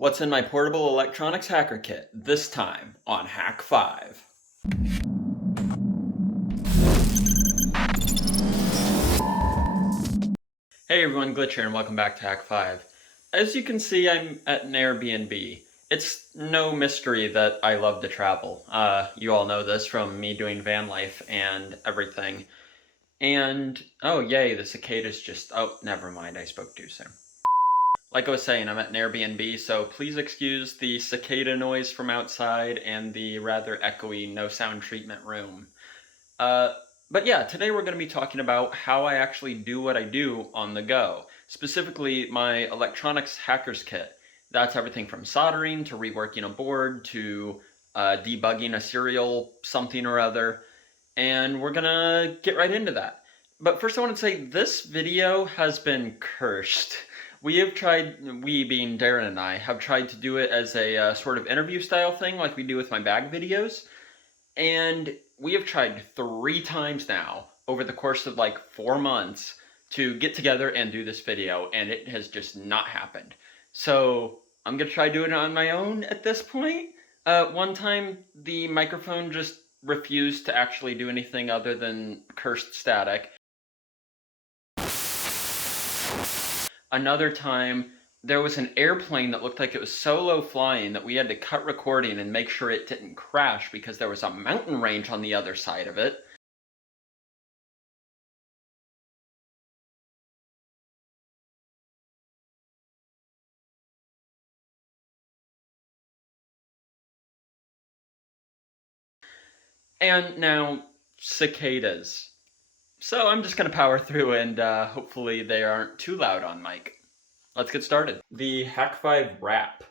What's in my portable electronics hacker kit? This time on Hack 5. Hey everyone, Glytch here and welcome back to Hack 5. As you can see, I'm at an Airbnb. It's no mystery that I love to travel. You all know this from me doing van life and everything. And, oh yay, the cicadas just, oh, never mind, I spoke too soon. Like I was saying, I'm at an Airbnb, so please excuse the cicada noise from outside and the rather echoey no sound treatment room. But yeah, today we're going to be talking about how I actually do what I do on the go. Specifically, my electronics hacker's kit. That's everything from soldering to reworking a board to debugging a serial something or other. And we're going to get right into that. But first I want to say this video has been cursed. We being Darren and I, have tried to do it as a sort of interview style thing like we do with my bag videos. And we have tried 3 times now over the course of like 4 months to get together and do this video, and it has just not happened. So I'm gonna try doing it on my own at this point. One time the microphone just refused to actually do anything other than cursed static. Another time, there was an airplane that looked like it was solo flying that we had to cut recording and make sure it didn't crash because there was a mountain range on the other side of it. And now, cicadas. So I'm just gonna power through and hopefully they aren't too loud on mic. Let's get started. The Hack 5 wrap.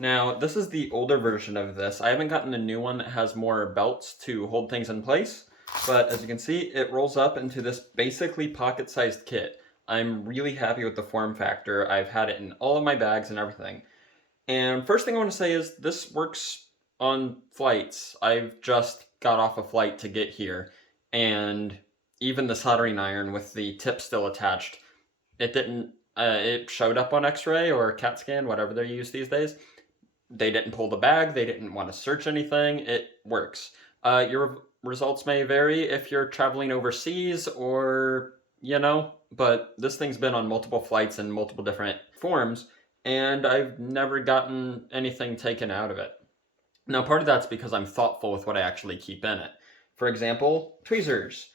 Now, this is the older version of this. I haven't gotten the new one that has more belts to hold things in place, but as you can see, it rolls up into this basically pocket-sized kit. I'm really happy with the form factor. I've had it in all of my bags and everything. And first thing I want to say is this works on flights. I've just got off a flight to get here, and even the soldering iron with the tip still attached, it didn't, it showed up on x-ray or CAT scan, whatever they use these days. They didn't pull the bag, they didn't want to search anything, it works. Your results may vary if you're traveling overseas or, you know, but this thing's been on multiple flights in multiple different forms, and I've never gotten anything taken out of it. Now, part of that's because I'm thoughtful with what I actually keep in it. For example, tweezers.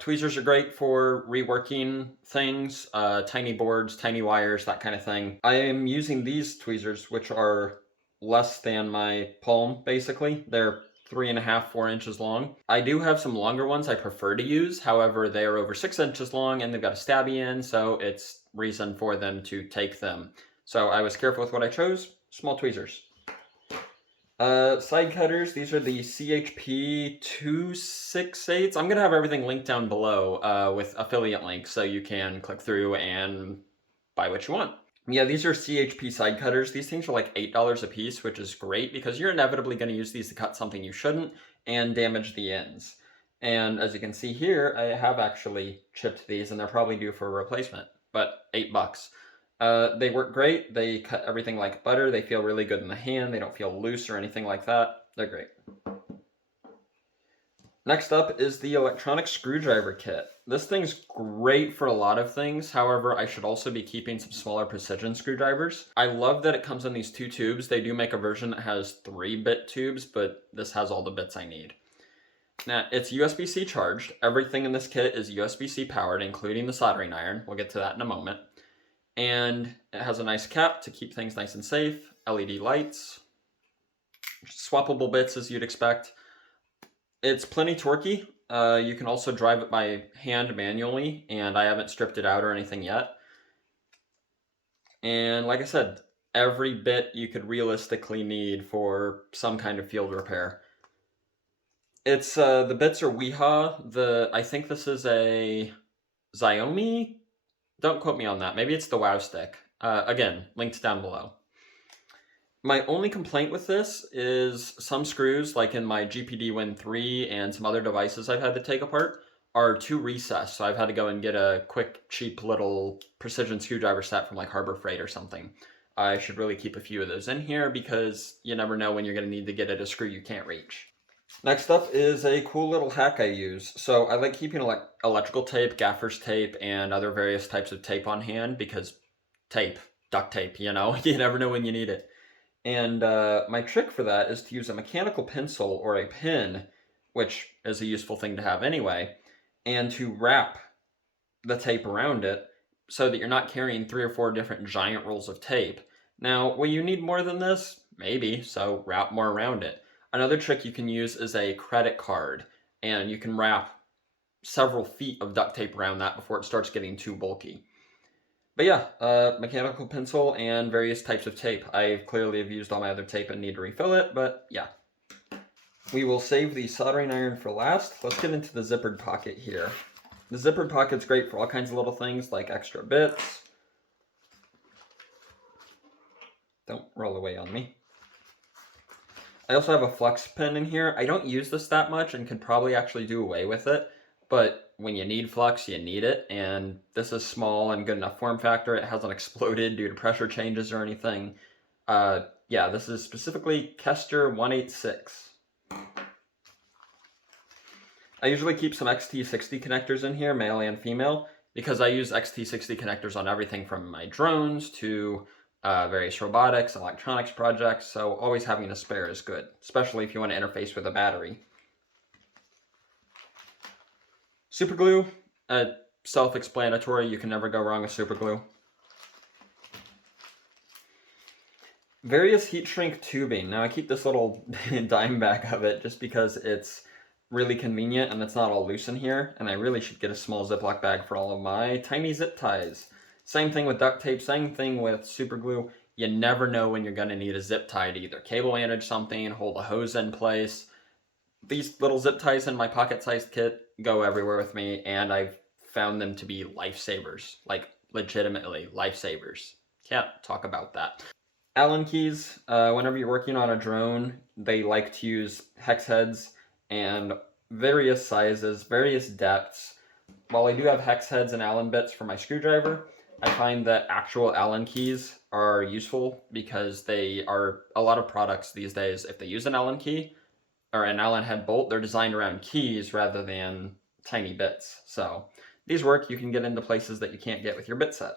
Tweezers are great for reworking things, tiny boards, tiny wires, that kind of thing. I am using these tweezers, which are less than my palm, basically. They're 3.5, 4 inches long. I do have some longer ones I prefer to use, however, they are over 6 inches long and they've got a stabby end, so it's reason for them to take them. So I was careful with what I chose, small tweezers. Side cutters, these are the Chp 268s. I'm going to have everything linked down below with affiliate links so you can click through and buy what you want. Yeah, these are Chp Side Cutters. These things are like $8 a piece, which is great because you're inevitably going to use these to cut something you shouldn't and damage the ends. And as you can see here, I have actually chipped these and they're probably due for a replacement, but $8. They work great. They cut everything like butter. They feel really good in the hand. They don't feel loose or anything like that. They're great. Next up is the electronic screwdriver kit. This thing's great for a lot of things. However, I should also be keeping some smaller precision screwdrivers. I love that it comes in these 2 tubes. They do make a version that has 3-bit tubes, but this has all the bits I need. Now, it's USB-C charged. Everything in this kit is USB-C powered, including the soldering iron. We'll get to that in a moment. And it has a nice cap to keep things nice and safe, LED lights, swappable bits as you'd expect. It's plenty torquey. You can also drive it by hand manually, and I haven't stripped it out or anything yet. And like I said, every bit you could realistically need for some kind of field repair. It's, the bits are Weehaw. I think this is a Xiaomi. Don't quote me on that. Maybe it's the WoW stick. Again, linked down below. My only complaint with this is some screws, like in my GPD Win 3 and some other devices I've had to take apart, are too recessed. So I've had to go and get a quick, cheap little precision screwdriver set from like Harbor Freight or something. I should really keep a few of those in here because you never know when you're going to need to get at a screw you can't reach. Next up is a cool little hack I use. So I like keeping electrical tape, gaffer's tape, and other various types of tape on hand because tape, duct tape, you know, you never know when you need it. And my trick for that is to use a mechanical pencil or a pin, which is a useful thing to have anyway, and to wrap the tape around it so that you're not carrying 3 or 4 different giant rolls of tape. Now, will you need more than this? Maybe, so wrap more around it. Another trick you can use is a credit card, and you can wrap several feet of duct tape around that before it starts getting too bulky. But yeah, mechanical pencil and various types of tape. I clearly have used all my other tape and need to refill it, but yeah. We will save the soldering iron for last. Let's get into the zippered pocket here. The zippered pocket's great for all kinds of little things like extra bits. Don't roll away on me. I also have a flex pin in here. I don't use this that much and could probably actually do away with it, but when you need flux, you need it, and this is small and good enough form factor. It hasn't exploded due to pressure changes or anything. Yeah, this is specifically Kester 186. I usually keep some XT60 connectors in here, male and female, because I use XT60 connectors on everything from my drones to various robotics, electronics projects, so always having a spare is good, especially if you want to interface with a battery. Super glue, self-explanatory, you can never go wrong with super glue. Various heat shrink tubing. Now I keep this little dime bag of it just because it's really convenient and it's not all loose in here, and I really should get a small Ziploc bag for all of my tiny zip ties. Same thing with duct tape, same thing with super glue. You never know when you're going to need a zip tie to either cable manage something, hold a hose in place. These little zip ties in my pocket-sized kit go everywhere with me, and I've found them to be lifesavers. Like, legitimately lifesavers. Can't talk about that. Allen keys, whenever you're working on a drone, they like to use hex heads and various sizes, various depths. While I do have hex heads and Allen bits for my screwdriver, I find that actual Allen keys are useful because they are, a lot of products these days, if they use an Allen key or an Allen head bolt, they're designed around keys rather than tiny bits. So these work. You can get into places that you can't get with your bit set.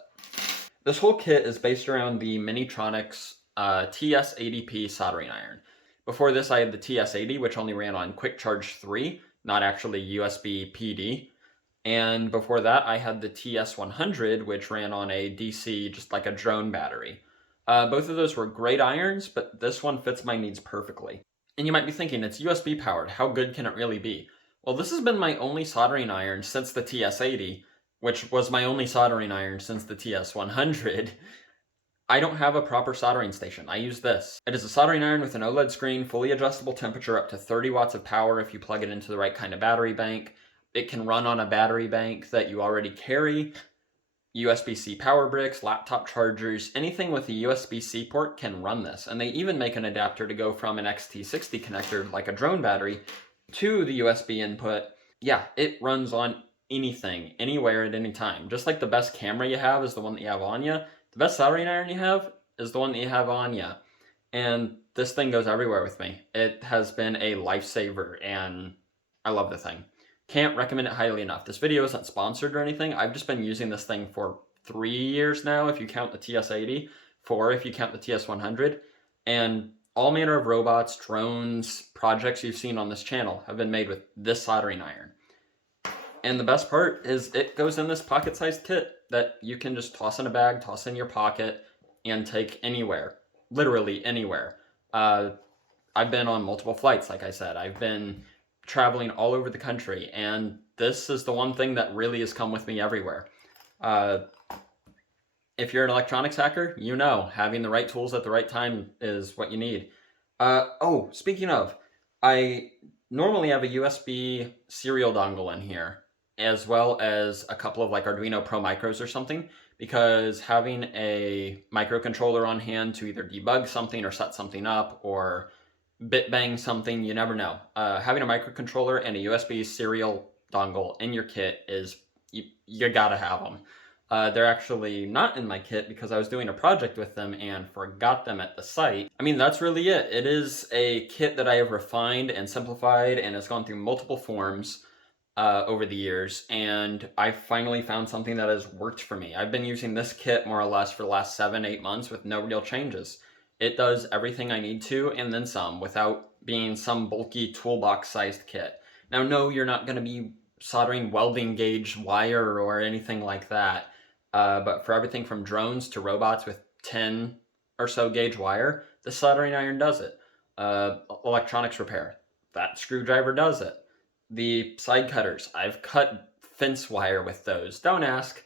This whole kit is based around the Minitronics TS80P soldering iron. Before this, I had the TS80, which only ran on Quick Charge 3, not actually USB PD. And before that, I had the TS100, which ran on a DC, just like a drone battery. Both of those were great irons, but this one fits my needs perfectly. And you might be thinking, it's USB powered, how good can it really be? Well, this has been my only soldering iron since the TS80, which was my only soldering iron since the TS100. I don't have a proper soldering station. I use this. It is a soldering iron with an OLED screen, fully adjustable temperature, up to 30 watts of power if you plug it into the right kind of battery bank. It can run on a battery bank that you already carry. USB-C power bricks, laptop chargers, anything with a USB-C port can run this. And they even make an adapter to go from an XT60 connector, like a drone battery, to the USB input. Yeah, it runs on anything, anywhere, at any time. Just like the best camera you have is the one that you have on you, the best soldering iron you have is the one that you have on you. And this thing goes everywhere with me. It has been a lifesaver, and I love the thing. Can't recommend it highly enough. This video isn't sponsored or anything. I've just been using this thing for 3 years now, if you count the TS80, 4 if you count the TS100, and all manner of robots, drones, projects you've seen on this channel have been made with this soldering iron. And the best part is it goes in this pocket-sized kit that you can just toss in a bag, toss in your pocket, and take anywhere. Literally anywhere. I've been on multiple flights, like I said. I've been traveling all over the country, and this is the one thing that really has come with me everywhere. If you're an electronics hacker, you know having the right tools at the right time is what you need. Oh, speaking of, I normally have a USB serial dongle in here, as well as a couple of like Arduino Pro Micros or something, because having a microcontroller on hand to either debug something or set something up or bit bang something, you never know. Having a microcontroller and a USB serial dongle in your kit is, you gotta have them. They're actually not in my kit because I was doing a project with them and forgot them at the site. I mean, that's really it. It is a kit that I have refined and simplified and has gone through multiple forms over the years, and I finally found something that has worked for me. I've been using this kit more or less for the last 7-8 months with no real changes. It does everything I need to and then some without being some bulky toolbox-sized kit. Now, no, you're not going to be soldering welding gauge wire or anything like that, but for everything from drones to robots with 10 or so gauge wire, the soldering iron does it. Electronics repair, that screwdriver does it. The side cutters, I've cut fence wire with those. Don't ask.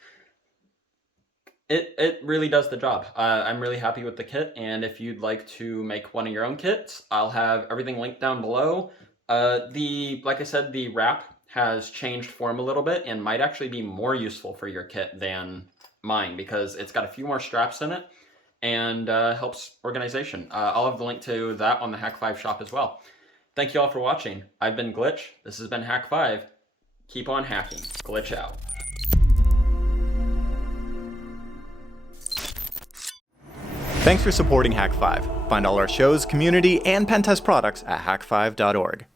It really does the job. I'm really happy with the kit, and if you'd like to make one of your own kits, I'll have everything linked down below. Like I said, the wrap has changed form a little bit and might actually be more useful for your kit than mine because it's got a few more straps in it and helps organization. I'll have the link to that on the Hack5 shop as well. Thank you all for watching. I've been Glytch. This has been Hack5. Keep on hacking. Glytch out. Thanks for supporting Hack5. Find all our shows, community, and pen test products at hack5.org.